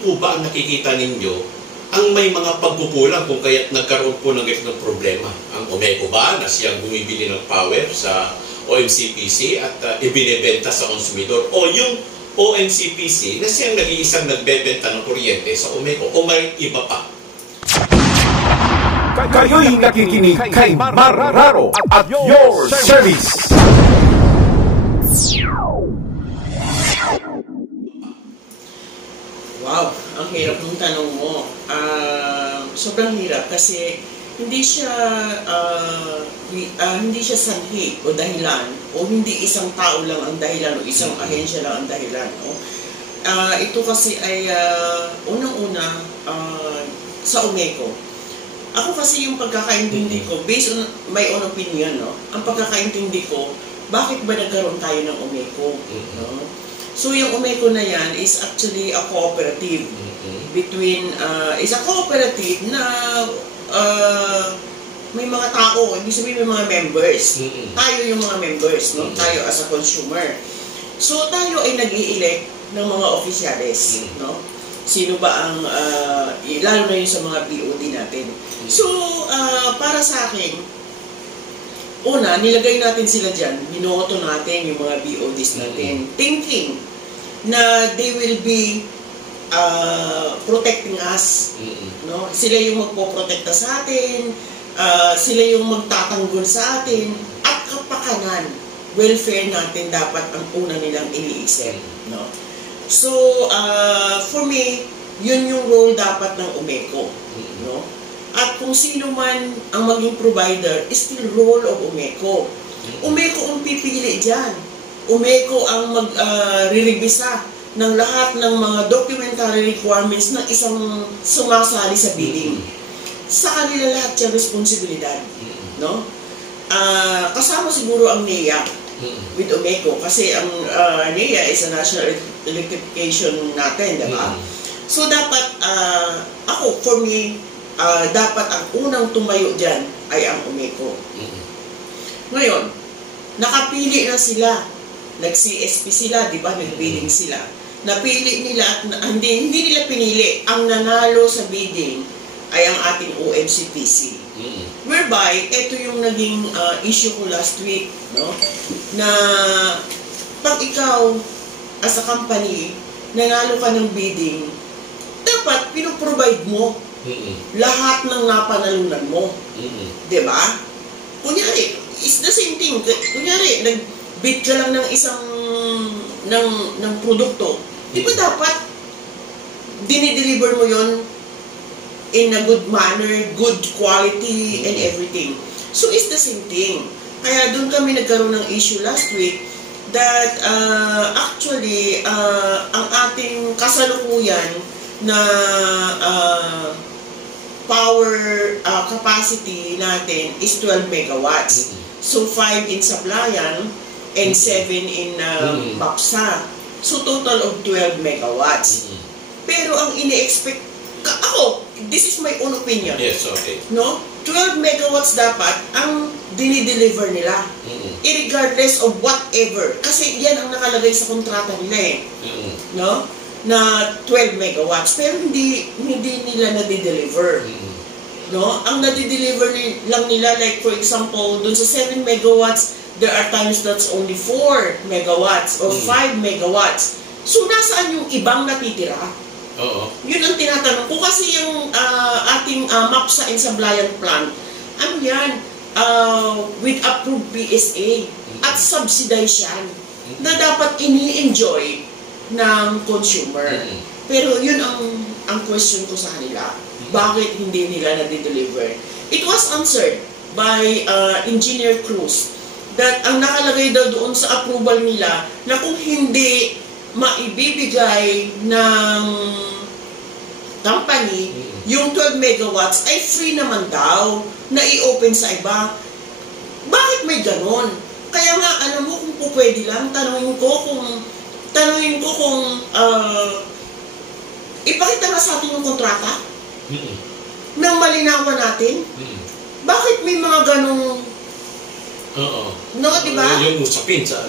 po ba ang nakikita ninyo ang may mga pagkukulang kung kaya't nagkaroon po ng ganitong problema? Ang Umeco ba na siyang bumibili ng power sa OMCPC at ibinebenta sa konsumidor? O yung OMCPC na siyang nag-iisang nagbebenta ng kuryente sa Umeco? O may iba pa? Kayo'y nakikinig kay Marraro at your service. Wow, ang hirap ng tanong mo. Sobrang hirap kasi hindi siya sanhi o dahilan o hindi isang tao lang ang dahilan o isang ahensya lang ang dahilan. No? Ito kasi ay unang-una sa Umeco. Ako kasi yung pagkakaintindi ko, based on my own opinion, no? Ang pagkakaintindi ko, bakit ba nagkaroon tayo ng Umeco? No? So yung Umeco na yan is actually a cooperative between, is a cooperative na may mga tao, ibig sabihin may mga members. Tayo yung mga members, no? Tayo as a consumer. So tayo ay nag-i-elect ng mga opisyales, no? Sino ba ang, lalo na yun sa mga BOD natin. So, para sa akin, una, nilagay natin sila dyan, binoto natin yung mga BODs natin, thinking na they will be protecting us. No? Sila yung magpoprotekta sa atin, sila yung magtatanggol sa atin, at kapakanan, welfare natin dapat ang una nilang iniisip. No? So, for me, yun yung role dapat ng Umeco. No? At kung sino man ang maging provider, is still role of Umeco. Umeco ang pipili dyan. Umeco ang mag-re-revisa ng lahat ng mga documentary requirements ng isang sumasali sa bidding. Sa kanila lahat yung responsibilidad. No? Kasama siguro ang NEA with Umeco kasi ang NEA is a national electrification natin, diba? So dapat, ako, for me, dapat ang unang tumayo dyan ay ang Umeco. Ngayon, nakapili na sila. Nag-CSP sila, di ba? Nag-bidding sila. Napili nila at hindi nila pinili. Ang nanalo sa bidding ay ang ating OMCPC. Whereby, ito yung naging issue ko last week, no? Na pag ikaw, as a company, nanalo ka ng bidding, dapat pinoprovide mo lahat ng napanalunan mo. Diba? Kunyari, it's the same thing. Kunyari, nag-bid ka lang ng isang ng produkto. Di ba dapat dinideliver mo yon in a good manner, good quality, and everything. So, it's the same thing. Kaya doon kami nagkaroon ng issue last week that actually, ang ating kasalukuyan na power capacity natin is 12 megawatts. So, 5 in Sablayan and 7 in Mapsa. So, total of 12 megawatts. Pero ang ini-expect, ako, this is my own opinion. Yes, okay. No? 12 megawatts dapat ang dinideliver nila. Irregardless of whatever. Kasi yan ang nakalagay sa kontrata nila eh. No? Na 12 megawatts. Pero hindi nila nadi-deliver. No? Ang nadi-deliver lang nila, like for example, dun sa 7 megawatts, there are times that's only 4 megawatts or 5 megawatts. So, nasaan yung ibang natitira? Yun ang tinatanong ko kasi yung ating Mapsa in Sablayan plant, ano yan, with approved PSA at subsidized yan na dapat ini-enjoy ng consumer. Pero yun ang question ko sa kanila. Bakit hindi nila na-deliver? It was answered by Engineer Cruz that ang nakalagay daw doon sa approval nila na kung hindi maibibigay ng company, yung 12 megawatts ay free naman daw na i-open sa iba. Bakit may ganon? Kaya nga, alam mo kung pwede lang, tanungin ko kung ipakita nga sa atin yung kontrata nang malinawan natin. Bakit may mga ganong no, diba? Yung usapin sa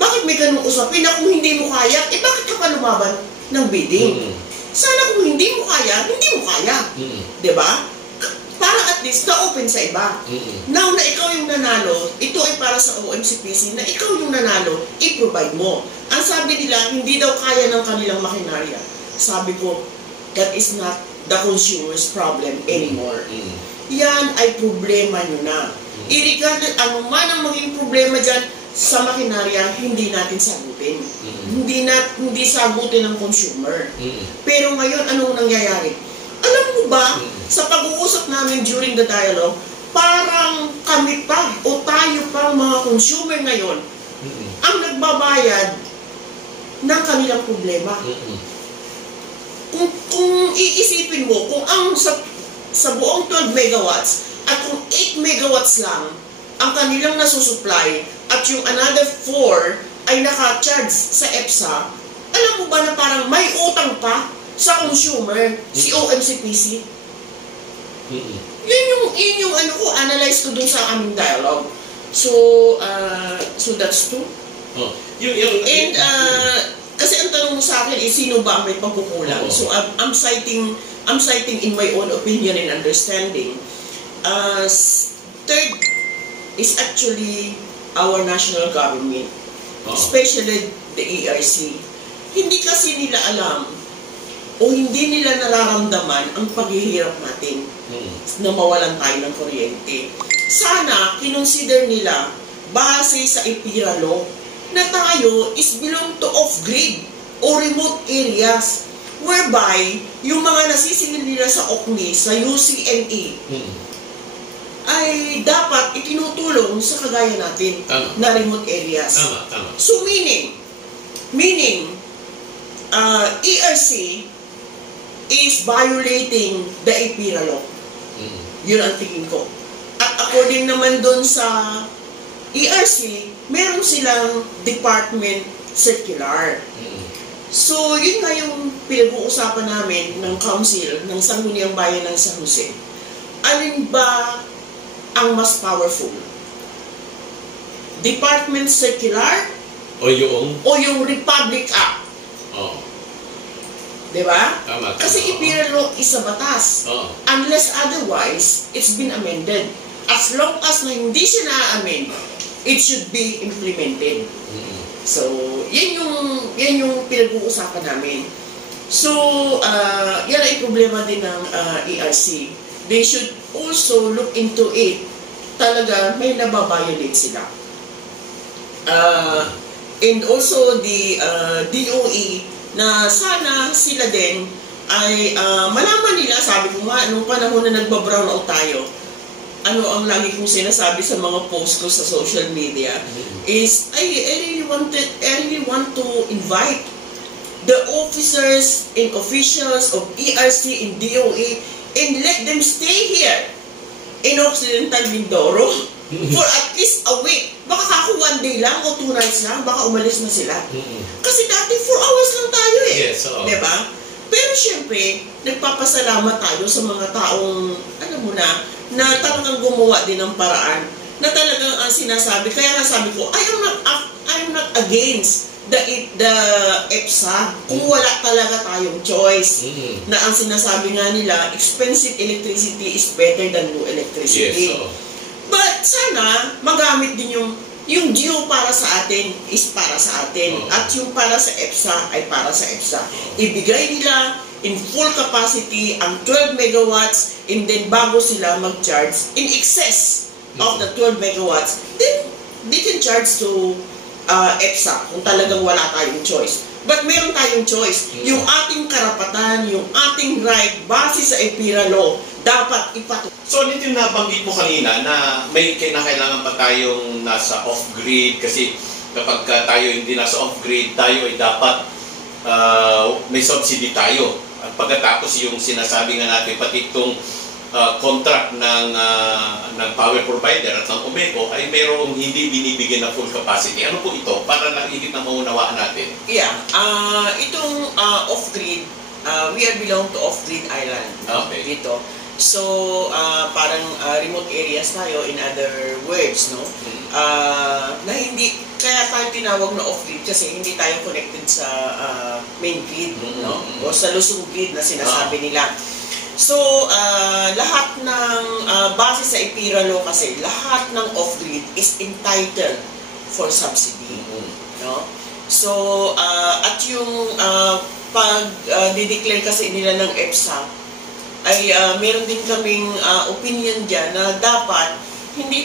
bakit may ganong usapin na kung hindi mo kaya, bakit ka pa lumaban ng bidding? Sana kung hindi mo kaya, hindi mo kaya. Di ba? Para at least na-open sa iba. Now na ikaw yung nanalo, ito ay para sa OMCPC, na ikaw yung nanalo, i-provide mo. Ang sabi nila, hindi daw kaya ng kanilang makinarya. Sabi ko, that is not the consumer's problem anymore. Yan ay problema nyo na. Irregardless, ano man ang maging problema dyan sa makinarya, hindi natin sagutin. Hindi sagutin ng consumer. Pero ngayon, anong nangyayari? Alam mo ba, sa pag-uusap namin during the dialogue, parang kami pa o tayo pa mga consumer ngayon ang nagbabayad ng kanilang problema. Kung iisipin mo, kung ang sa buong 12 megawatts at kung 8 megawatts lang ang kanilang nasusupply at yung another 4 ay naka-charge sa EPSA, alam mo ba na parang may utang pa sa consumer, si OMCPC? Yun yung ano ko, analyze ko dun sa aming dialogue. So that's true. And kasi ang tanong mo sa akin is sino ba ang may pagkukulang? So I'm citing in my own opinion and understanding. Third is actually our national government, especially the ERC. Hindi kasi nila alam o hindi nila nararamdaman ang paghihirap natin na mawalan tayo ng kuryente. Sana kinonsider nila base sa EPIRA law na tayo is belong to off-grid o remote areas whereby yung mga nasisingil nila sa OCME, sa UCNE, ay dapat itinutulong sa kagaya natin na remote areas. So meaning ERC is violating the EPIRA law. Yun ang tingin ko. At according naman doon sa ERC, meron silang department circular. So, yun nga yung pinag-uusapan namin ng council ng Sangguniang Bayan ng San Jose. Alin ba ang mas powerful? Department circular o yung Republic Act? Diba? Kasi EPIRA law is a batas. Unless otherwise, it's been amended. As long as na hindi siya na-amend, it should be implemented. So, yan yung pinag-uusapan namin. So, yan ay problema din ng ERC. They should also look into it. Talaga, may nababiolate sila. And also the DOE, na sana sila din ay malaman nila, sabi ko nga, nung panahon na nagbabrown out tayo, ano ang lagi kong sinasabi sa mga post ko sa social media is I really want to invite the officers and officials of ERC and DOE and let them stay here in Occidental Mindoro for at least a week. Baka kako 1 day lang o 2 nights lang, baka umalis na sila. Kasi dati 4 hours lang tayo eh. Yes, diba? Pero syempre, nagpapasalamat tayo sa mga taong, alam mo na talagang gumawa din ng paraan, na talagang ang sinasabi, kaya nga sabi ko, I'm not against the EPSA kung wala talaga tayong choice. Na ang sinasabi nga nila, expensive electricity is better than no electricity. But sana magamit din yung due para sa atin is para sa atin at yung para sa EPSA ay para sa EPSA. Ibigay nila in full capacity ang 12 megawatts and then bago sila mag-charge in excess of the 12 megawatts, then they can charge to EPSA kung talagang wala tayong choice. But meron tayong choice. Yung ating karapatan, yung ating right base sa EPIRA law, dapat ipatuloy. So, nito yung nabanggit mo kanina na may kinakailangan pa tayong nasa off-grid kasi kapag tayo hindi nasa off-grid, tayo ay dapat may subsidy tayo. At pagkatapos yung sinasabi nga natin, pati itong contract ng power provider at ng OMECO ay mayroong hindi binibigyan na full capacity. Ano po ito? Para lang higit na maunawaan natin. Yeah. Itong off-grid, we are belong to off-grid island. Okay. Dito. So, parang remote areas tayo, in other words, no? Na hindi, kaya tayo tinawag na off-grid kasi hindi tayo connected sa main grid, no? O sa lusong grid na sinasabi nila. So, lahat ng, base sa IPIRA law kasi, lahat ng off-grid is entitled for subsidy, no? So, at yung pag-declare kasi nila ng EPSA, ay meron din kaming opinion dyan na dapat hindi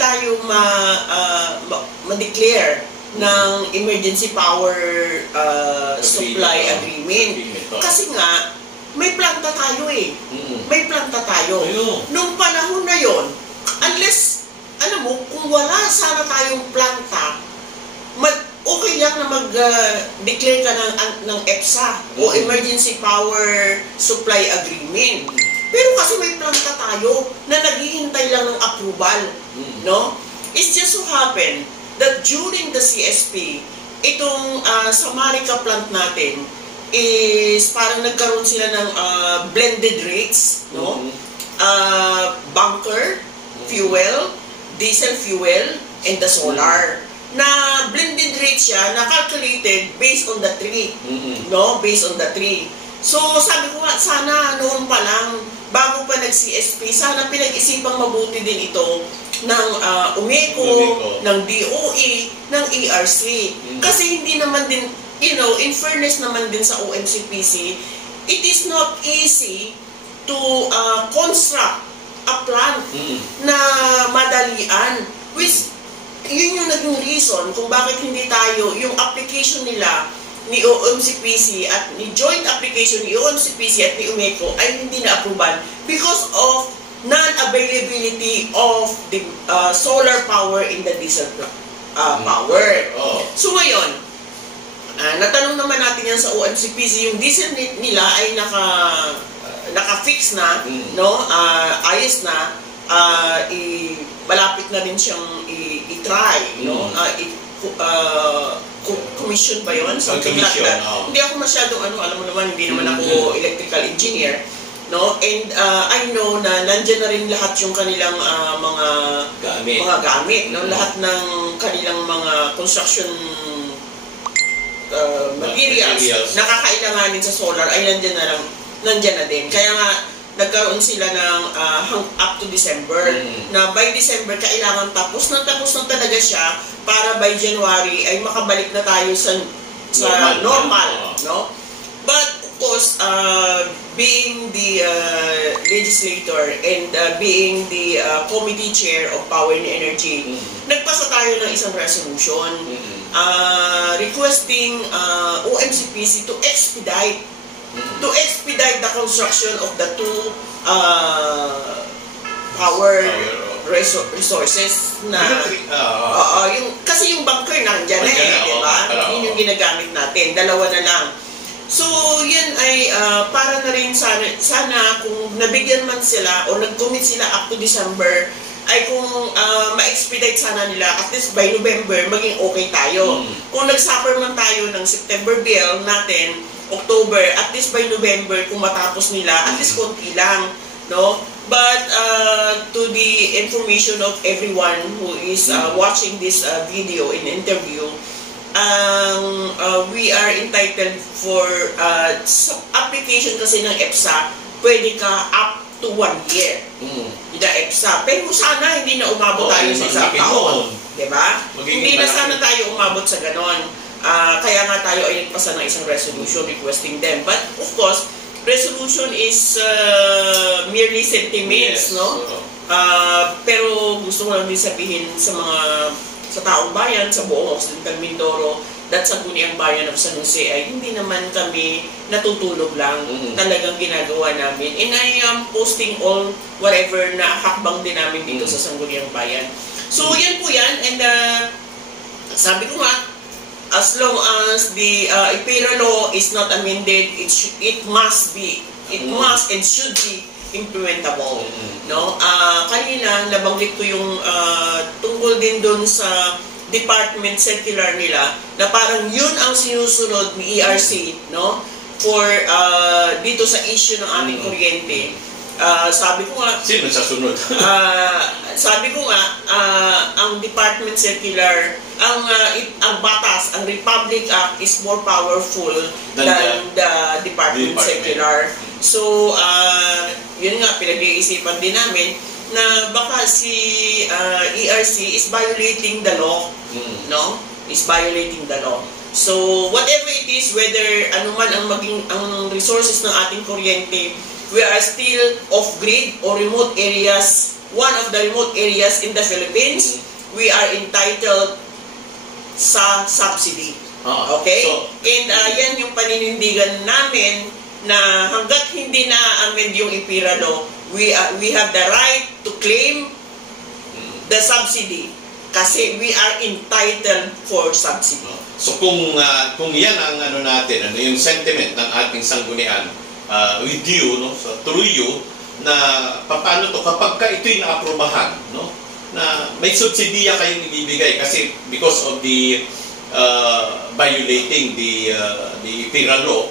tayo ma-declare ng emergency power supply agreement. Kasi nga, may planta tayo eh. May planta tayo. Nung panahon na yon, unless, alam mo, kung wala sana tayong planta, okay lang na mag-declare ka ng EPSA o Emergency Power Supply Agreement. Pero kasi may planta tayo na naghihintay lang ng approval, no? It just so happen that during the CSP, itong Samarica plant natin is parang nagkaroon sila ng blended rates, no? Bunker, fuel, diesel fuel, and the solar. Na blended rate siya, na calculated based on the tree, no? Based on the tree. So, sabi ko nga, sana noon pa lang, bago pa nag-CSP, sana pinag-isipang mabuti din ito ng UMECO, ng DOE, ng ERC. Kasi hindi naman din, you know, in fairness naman din sa OMCPC, it is not easy to construct a plant na madalian, which yun yung naging reason kung bakit hindi tayo, yung application nila ni OMCPC at ni joint application ni OMCPC at ni UMECO ay hindi na-approval because of non-availability of the solar power in the diesel power. So ngayon, natanong naman natin yan sa OMCPC, yung diesel nila ay naka-fix na, no? Ayos na, malapit na rin siyang i-try, no? Commission ba yun? Something like that. Hindi ako masyadong, alam mo naman, hindi naman ako electrical engineer, no? And I know na nandiyan na rin lahat yung kanilang mga gamit, no? Lahat ng kanilang mga construction materials na kakailanganin sa solar ay nandiyan na din. Kaya nga, nagkaroon sila ng up to December, na by December kailangan tapos na talaga siya para by January ay makabalik na tayo sa normal, no? But of course, being the legislator and being the committee chair of Power and Energy, nagpasa tayo ng isang resolution requesting OMCPC to expedite the construction of the two power resources na kasi yung bunker nandiyan na di ba? Yun yung ginagamit natin, dalawa na lang. So yan ay para na rin sana kung nabigyan man sila o nag-commit sila up to December, ay kung ma-expedite sana nila at least by November maging okay tayo. Kung nag-suffer man tayo ng September bill natin, October, at least by November, kung matapos nila, at least konti lang, no? But to the information of everyone who is watching this video and interview, we are entitled for application kasi ng EPSA, pwede ka up to 1 year. The EPSA. Pero sana hindi na umabot tayo sa isang taon. Diba? Hindi na sana tayo umabot sa ganon. Kaya nga tayo ay nagpasa ng isang resolution requesting them. But of course, resolution is merely sentiments, no? Pero gusto ko lang din sabihin sa taong bayan, sa buong Occidental Mindoro, that sa Guniang Bayan of San Jose ay hindi naman kami natutulog lang. Talagang ginagawa namin. And I am posting all whatever na hakbang din namin dito sa Sangguniang Bayan. So yan po yan. And sabi ko nga, as long as the IPIRA law is not amended, it must and should be implementable. No? Kanina nabanggit ko yung tungkol din doon sa department circular nila na parang yun ang sinusunod ni ERC, no? for dito sa issue ng ating kuryente. Sabi ko nga, Sino sa sunod? sabi ko nga, ang Department Circular, ang batas, ang Republic Act is more powerful than the Department Circular. So, yun nga, pinag-iisipan din namin na baka si ERC is violating the law, no? Is violating the law. So, whatever it is, whether anuman ang maging ang resources ng ating kuryente, we are still off-grid or remote areas, one of the remote areas in the Philippines, we are entitled sa subsidy. Okay? And yan yung paninindigan namin na hanggat hindi na-amend yung IPIRA law, we have the right to claim the subsidy kasi we are entitled for subsidy. So kung yan ang natin, yung sentiment ng ating sanggunian, with you, no, so through you, na paano to kapag ka ito'y naaprubahan, no, na may subsidiya kayong ibibigay kasi because of the violating the IPIRA law,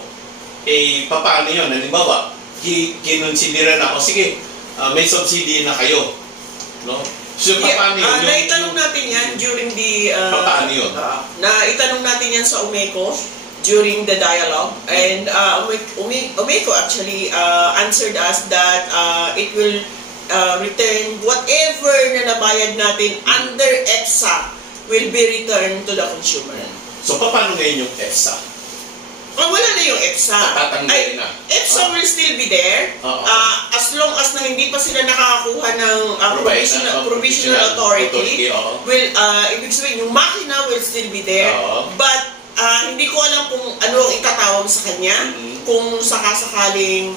paano yun? Halimbawa, kinonsidera na, sige, may subsidy na kayo, no? So paano yun? Naitanong natin yan during the paano yun? Naitanong natin yan sa UMECO during the dialogue, and UMECO actually answered us that it will return whatever na nabayad natin under EPSA will be returned to the consumer. So paano ngayon yung EPSA? Wala na yung EPSA. Tatanggalin na. EPSA will still be there as long as na hindi pa sila nakakakuha ng provisional authority. Will ibig sabihin yung makina will still be there, but hindi ko alam kung ano ang itatawag sa kanya, kung sakasakaling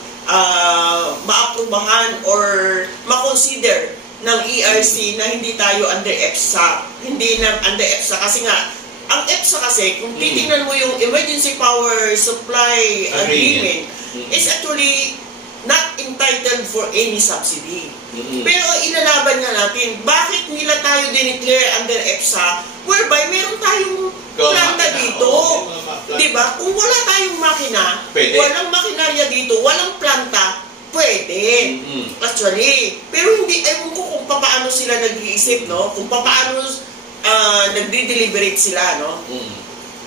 maaprubahan or makonsider ng ERC na hindi tayo under EPSA. Hindi na under EPSA kasi nga, ang EPSA kasi, kung titingnan mo yung Emergency Power Supply Agreement, is actually not entitled for any subsidy. Pero ilalaban nga natin, bakit nila tayo dineclare under EPSA whereby meron tayong planta dito? Diba? Kung wala tayong makina, walang makinarya dito, walang planta, pwede. Actually. Pero hindi, ewan ko kung paano sila nag-iisip, no? Kung paano nagde-deliberate sila, no?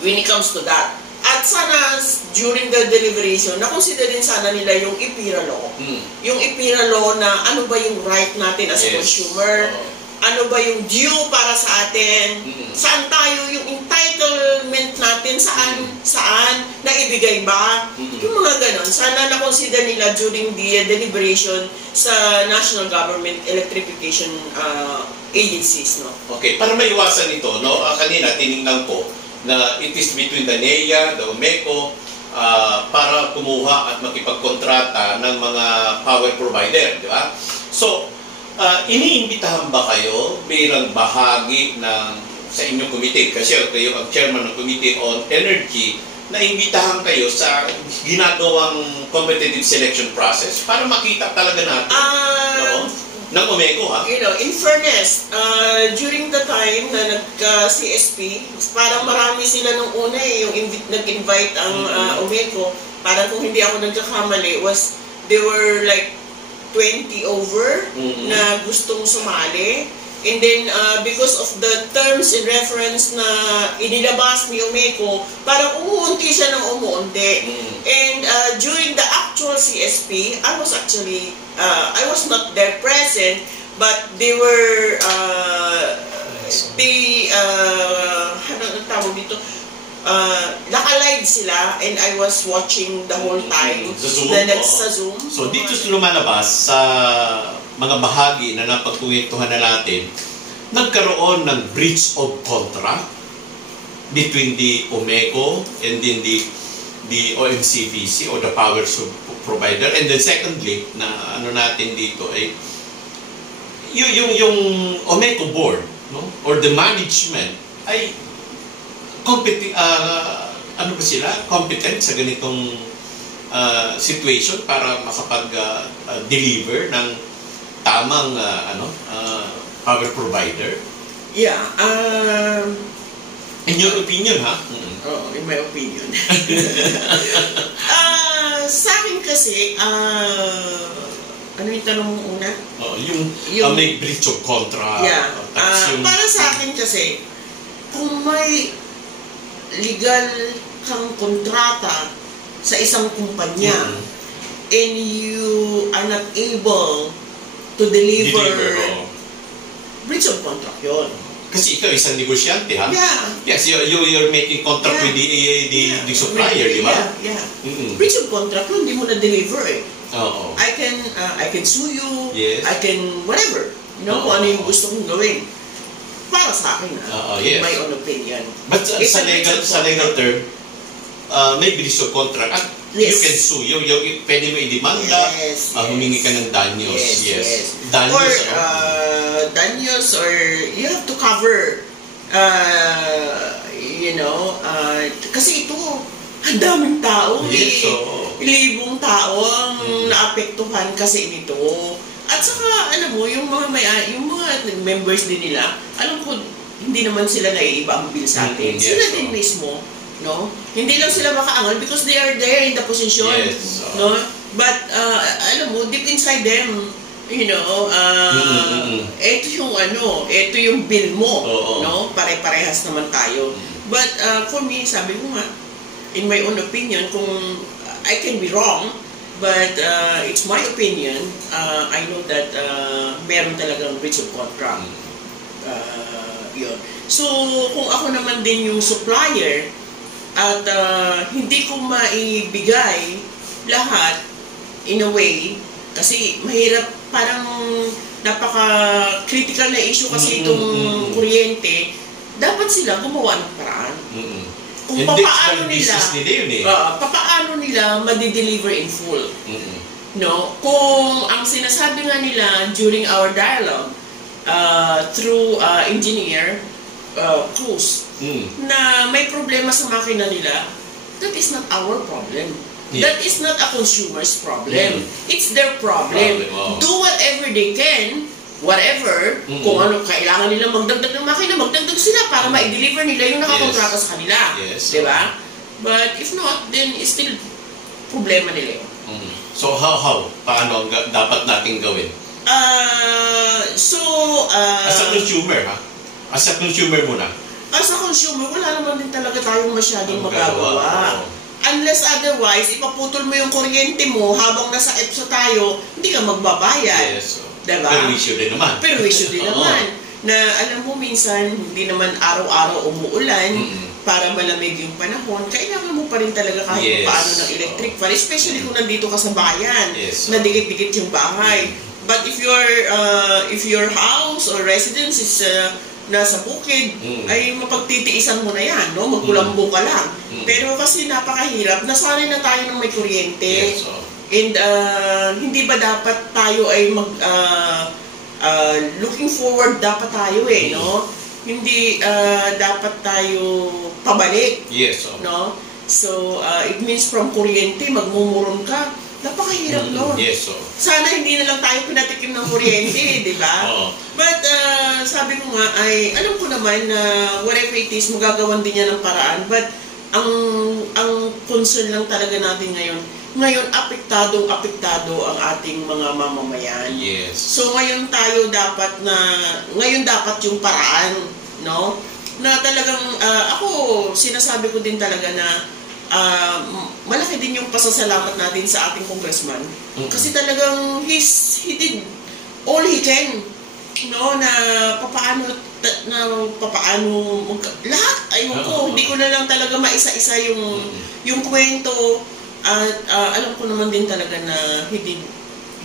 When it comes to that. At sana, during the deliberation, na-consider din sana nila yung IPIRA law. Yung IPIRA law na ano ba yung right natin as a consumer, ano ba yung due para sa atin, saan tayo, yung entitlement natin, saan, naibigay ba? Yung mga ganon. Sana na-consider nila during the deliberation sa National Government Electrification Agencies, no? Okay, para maiwasan ito, no, kanina tinignan ko na it is between the NEA, the UMECO, para kumuha at makipagkontrata ng mga power provider, di ba? So, iniimbitahan ba kayo bilang bahagi sa inyong committee? Kasi kayo ang chairman ng Committee on Energy, na imbitahan kayo sa ginagawang competitive selection process para makita talaga natin, no? Ng UMECO, ha? You know, in fairness, during the time na nagka-CSP, parang marami sila nung una yung nag-invite ang UMECO. Parang kung hindi ako nagkakamali, they were like 20 over na gustong sumali. And then, because of the terms and reference na inilabas ni UMECO, parang umuunti siya ng umuunti. And during the actual CSP, I was not there present, but they were, ano tawag dito? Naka-live sila, and I was watching the whole time. Sa Zoom. So, dito lumalabas sa mga bahagi na napagkuwentuhan na natin, nagkaroon ng breach of contract between the UMECO and then the OMCPC or the power provider. And then secondly, na ano natin dito ay yung UMECO board, no, or the management ay competent sa ganitong situation para makapag-deliver ng tamang power provider? Yeah. In your opinion, ha? In my opinion. kasi, ano yung tanong mo una? Yung may breach of contract. Yeah. Tapos Para sa akin kasi, kung may legal kang kontrata sa isang kumpanya, and you are not able to deliver breach of contract yun. Kasi ikaw isang negosyante, ha? Yeah. Yes, you're making contract with the supplier, di ba? Yeah. Breach of contract yun, hindi mo na-deliver eh. Oo. I can sue you, Yes. I can whatever. Kung ano yung gusto kong gawin. Para sa akin, in my own opinion. But sa legal term, may breach of contract at you can sue. Pwede mo i-demanda, humingi ka ng danyos. Yes. Danyos, danyos or you have to cover, kasi ito, ang daming tao libong tao ang naapektuhan kasi nito. At saka, alam mo, yung mga members din nila, alam ko, hindi naman sila naiiba ang bill sa atin. Sila din mismo, no? Hindi lang sila makaangal because they are there in the position, no? But, alam mo, deep inside them, ito yung bill mo, no? Pare-parehas naman tayo. But, for me, sabi ko nga, in my own opinion, kung I can be wrong, but it's my opinion, I know that meron talagang breach of contract. Yun. So, kung ako naman din yung supplier, at hindi ko maibigay lahat in a way, kasi mahirap, parang napaka-critical na issue kasi itong kuryente, dapat sila gumawa ng paraan. Kung papaano nila ma-deliver in full. No? Kung ang sinasabi nga nila during our dialogue through engineer Cruz na may problema sa makina nila, that is not our problem. That is not a consumer's problem. It's their problem. Do whatever they can, whatever, kung ano kailangan nila magdagdag ng makina, magdagdag sila para ma-deliver nila yung nakakontrata sa kanila. Diba? But if not, then it's still problema nila yun. So how? Paano dapat natin gawin? As a consumer, ha? As a consumer muna. As a consumer, wala naman din talaga tayong masyadong magagawa. Unless otherwise, ipaputol mo yung kuryente mo habang nasa EPSA tayo, hindi ka magbabayad. Diba? Perwisyo din naman. Perwisyo din naman. Na alam mo, minsan, hindi naman araw-araw umuulan para malamig yung panahon, kailangan mo pa rin talaga kahit paano ng electric fan, especially kung nandito ka sa bayan, na dikit-dikit yung bahay. But if your house or residence is nasa bukid, ay mapagtitiisan mo na yan, no? Magkulambo ka lang. Pero kasi napakahirap, nasanay na tayo ng may kuryente. And hindi ba dapat tayo ay looking forward dapat tayo no? Hindi dapat tayo pabalik. No? So, it means from kuryente, magmumuron ka. Napakahirap nun. Sana hindi na lang tayo pinatikim ng kuryente, di ba? But, sabi ko nga, ay, alam ko naman na whatever it is, magagawan din niya ng paraan. But, ang concern lang talaga natin ngayon, apektado ang ating mga mamamayan. So, ngayon dapat yung paraan, no? Na talagang, ako, sinasabi ko din talaga na, malaki din yung pasasalamat natin sa ating congressman. Kasi talagang he did all he can, no, na papaano lahat, ayun ko, hindi ko na lang talaga maisa-isa yung kwento. At alam ko naman din talaga na he did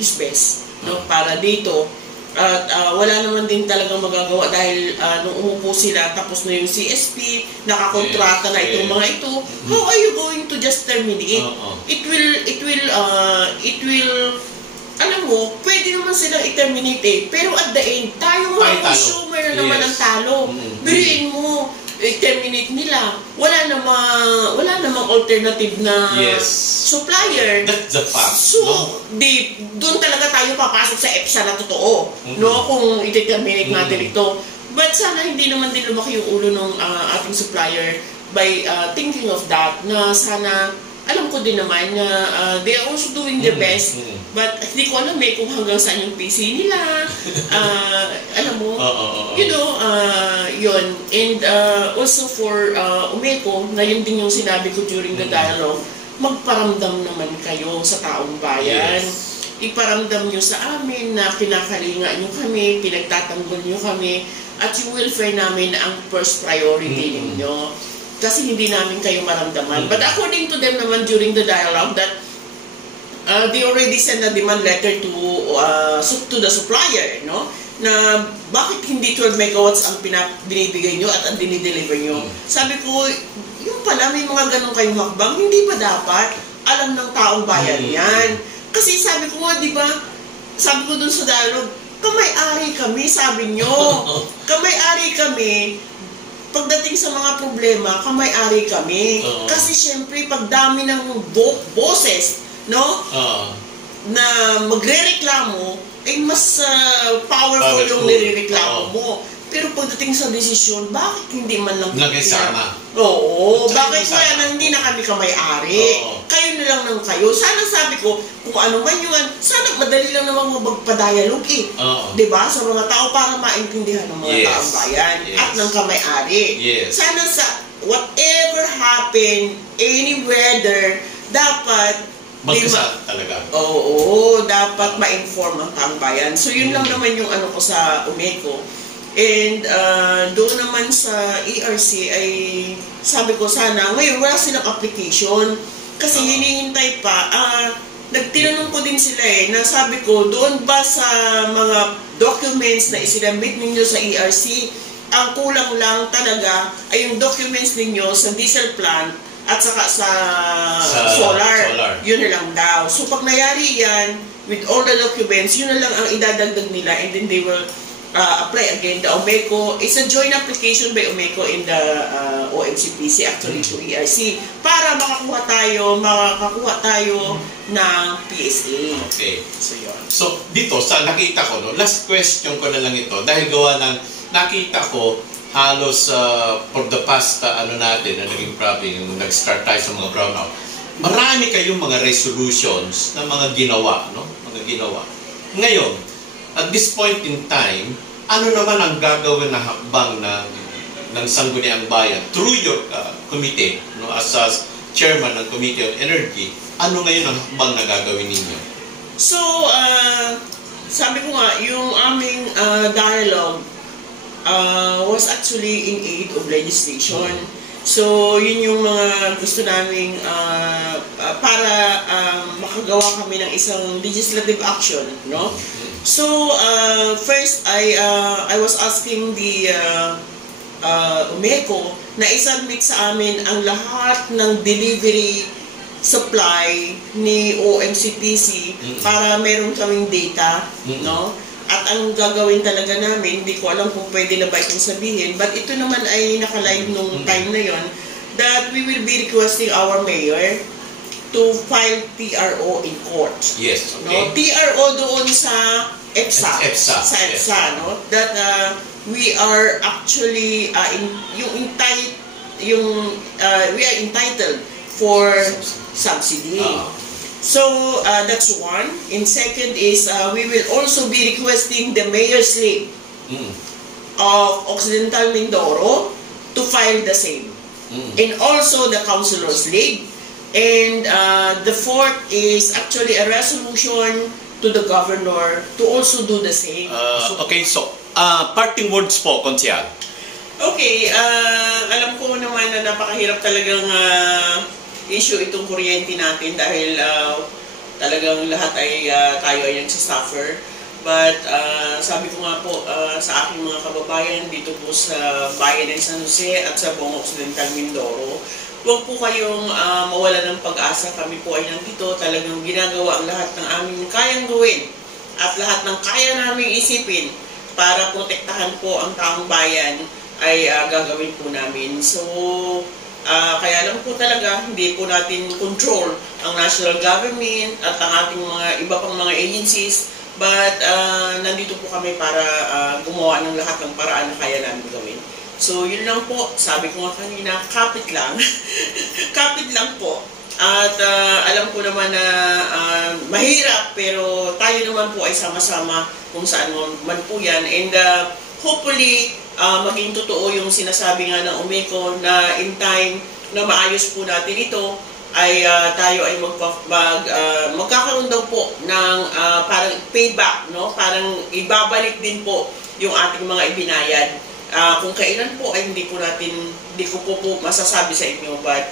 his best, no, para dito. At wala naman din talagang magagawa dahil nung umupo sila, tapos na yung CSP, nakakontrata na itong mga ito. How are you going to just terminate? It will alam mo, pwede naman silang i-terminate pero at the end, tayo mga consumer na naman ang talo. Biriin mo, i-terminate nila. Wala namang alternative na supplier. That's the fact. So, doon talaga tayo papasok sa EPSA na totoo, no? Kung i-terminate natin ito. But sana hindi naman din lumaki yung ulo ng ating supplier by thinking of that, na sana alam ko din naman na they are also doing their best. But hindi ko alam kung hanggang saan yung PC nila. Alam mo, you know, yun. And also for Umeco, ngayon din yung sinabi ko during the dialogue, magparamdam naman kayo sa taong bayan. Iparamdam nyo sa amin na kinakalinga nyo kami, pinagtatanggol nyo kami, at yung welfare namin ang first priority ninyo. Kasi hindi namin kayo maramdaman. But according to them naman during the dialogue that they already sent a demand letter to the supplier, no? Na bakit hindi 12 megawatts ang binibigay nyo at ang dinideliver nyo? Sabi ko, yung pala may mga ganun kayong hakbang, hindi pa dapat alam ng taong bayan yan. Kasi sabi ko nga, di ba, sabi ko dun sa dialogue, kamay-ari kami, sabi nyo. Kamay-ari kami. Pagdating sa mga problema, kamay-ari kami. Kasi syempre, pag dami ng boses, no? Na magre-reklamo, ay mas powerful yung nirereklamo mo. Pero pagdating sa desisyon, bakit hindi man lang nag-isama? Oo, bakit kaya na hindi na kami kamay-ari? Kayo na lang ng kayo. Sana sabi ko, kung ano man yun, sana madali lang namang magpa-dialogue diba? Sa mga tao para maintindihan ng mga taong bayan at ng kamay-ari. Sana sa whatever happen, any weather, dapat magkasal talaga. Oo, dapat ma-inform ang taong bayan. So yun lang naman yung ano ko sa Umeco. And doon naman sa ERC ay sabi ko sana, ngayon wala silang application kasi hinihintay pa. Nagtinanong ko din sila na sabi ko, doon ba sa mga documents na isinabit ninyo sa ERC, ang kulang lang talaga ay yung documents ninyo sa diesel plant at saka sa solar. Yun na lang daw. So pag nayari yan, with all the documents, yun na lang ang idadagdag nila and then they will apply again. The Umeco, it's a joint application by Umeco in the OMCPC actually to ERC para makakuha tayo ng PSA. Okay. So yun. So dito sa nakita ko, no, last question ko na lang ito dahil gawa ng nakita ko halos for the past natin na naging problem yung nag-start tayo sa mga brownout. Marami kayong mga resolutions na mga ginawa, no? Mga ginawa. Ngayon, at this point in time, ano naman ang gagawin na hakbang ng Sangguniang Bayan through your committee, no, as chairman ng Committee on Energy, ano ngayon ang hakbang na gagawin ninyo? So, sabi ko nga, yung aming dialogue was actually in aid of legislation. So, yun yung mga gusto naming para makagawa kami ng isang legislative action, no? So, first, I was asking the Umeco na isubmit sa amin ang lahat ng delivery supply ni OMCPC para meron kaming data, no? At ang gagawin talaga namin, hindi ko alam kung pwede na ba itong sabihin, but ito naman ay nakalive nung time na yon that we will be requesting our mayor to file TRO in court. Yes, okay. No? TRO doon sa EPSA. Sa EPSA, no? That we are actually we are entitled for subsidy. So that's one. And second is we will also be requesting the mayor's league of Occidental Mindoro to file the same. And also the councilor's league. And the fourth is actually a resolution to the governor to also do the same. Okay, so parting words po, Konsyal. Okay, alam ko naman na napakahirap talagang issue itong kuryente natin dahil talagang lahat ay tayo ay nagsasuffer. But sabi ko nga po sa aking mga kababayan dito po sa bayan ng San Jose at sa buong Occidental Mindoro, huwag po kayong mawala ng pag-asa. Kami po ay nandito, talagang ginagawa ang lahat ng aming kayang gawin at lahat ng kaya naming isipin para protektahan po ang taong bayan ay gagawin po namin. So, kaya lang po talaga, hindi po natin control ang national government at ang ating mga iba pang mga agencies, but nandito po kami para gumawa ng lahat ng paraan na kaya namin gawin. So, yun lang po. Sabi ko nga kanina, kapit lang. Kapit lang po. At alam ko naman na mahirap, pero tayo naman po ay sama-sama kung saan man po yan. And hopefully, maging totoo yung sinasabi nga ng Umeco na in time na maayos po natin ito, ay tayo ay magkakaroon daw po ng parang payback, no? Parang ibabalik din po yung ating mga ibinayad. Kung kailan po ay hindi ko po masasabi sa inyo, but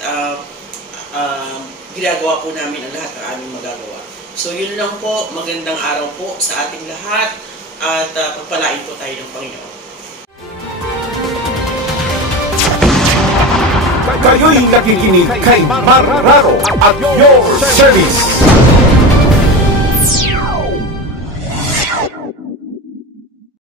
ginagawa po namin ang lahat ng aming magagawa. So yun lang po, magandang araw po sa ating lahat at pagpalain po tayo ng Panginoon. Kayo'y nakikinig kay Marraro at your service.